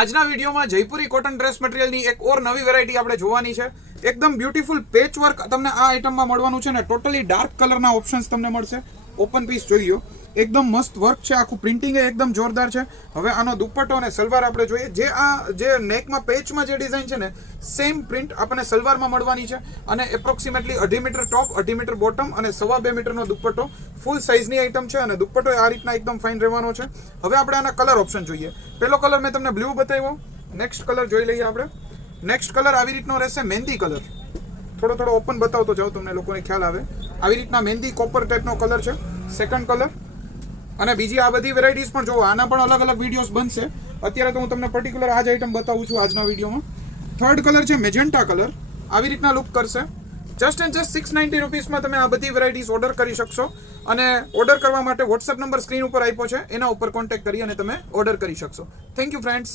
આજના વિડીયોમાં Jaipuri cotton dress મટીરિયલની એક ઓર નવી વેરાયટી આપણે જોવાની છે. એકદમ બ્યુટીફુલ પેચ વર્ક તમને આ આઇટમમાં મળવાનું છે ને ટોટલી ડાર્ક કલરના ઓપ્શન્સ તમને મળશે. ઓપન પીસ જોઈ લો, એકદમ મસ્ત વર્ક છે, આખું પ્રિન્ટિંગ એકદમ જોરદાર છે. હવે આનો દુપટ્ટો અને સલવાર આપણે જોઈએ. જે નેકમાં પેચમાં જે ડિઝાઇન છે ને સેમ પ્રિન્ટ આપણને સલવારમાં મળવાની છે અને એપ્રોક્સિમેટલી 2.5 મીટર ટોપ, 2.5 મીટર બોટમ અને 2.25 મીટરનો દુપટ્ટો. ફૂલ સાઇઝની આઇટમ છે અને દુપટ્ટો આ રીતના એકદમ ફાઇન રહેવાનો છે. હવે આપણે આના કલર ઓપ્શન જોઈએ. પહેલો કલર મેં તમને બ્લુ બતાવ્યો. નેક્સ્ટ કલર જોઈ લઈએ આપણે. નેક્સ્ટ કલર આવી રીતનો રહેશે મહેંદી કલર. થોડો ઓપન બતાવતો જાઓ તમને લોકોને ખ્યાલ આવે. આવી રીતના મહેંદી કોપર ટાઈપનો કલર છે. સેકન્ડ કલર અને બીજી આ બધી વેરાયટીઝ પણ જોવો. આના પણ અલગ અલગ વિડીયોઝ બનશે. અત્યારે તો હું તમને પર્ટિક્યુલર આ જ આઇટમ બતાવું છું આજના વિડીયોમાં. થર્ડ કલર છે મેજેન્ટા કલર. આવી રીતના લુક કરશે. જસ્ટ એન્ડ જસ્ટ 690 રૂપીસમાં તમે આ બધી વેરાયટીઝ ઓર્ડર કરી શકશો. અને ઓર્ડર કરવા માટે વોટ્સએપ નંબર સ્ક્રીન ઉપર આપ્યો છે, એના ઉપર કોન્ટેક્ટ કરી અને તમે ઓર્ડર કરી શકશો. Thank you friends.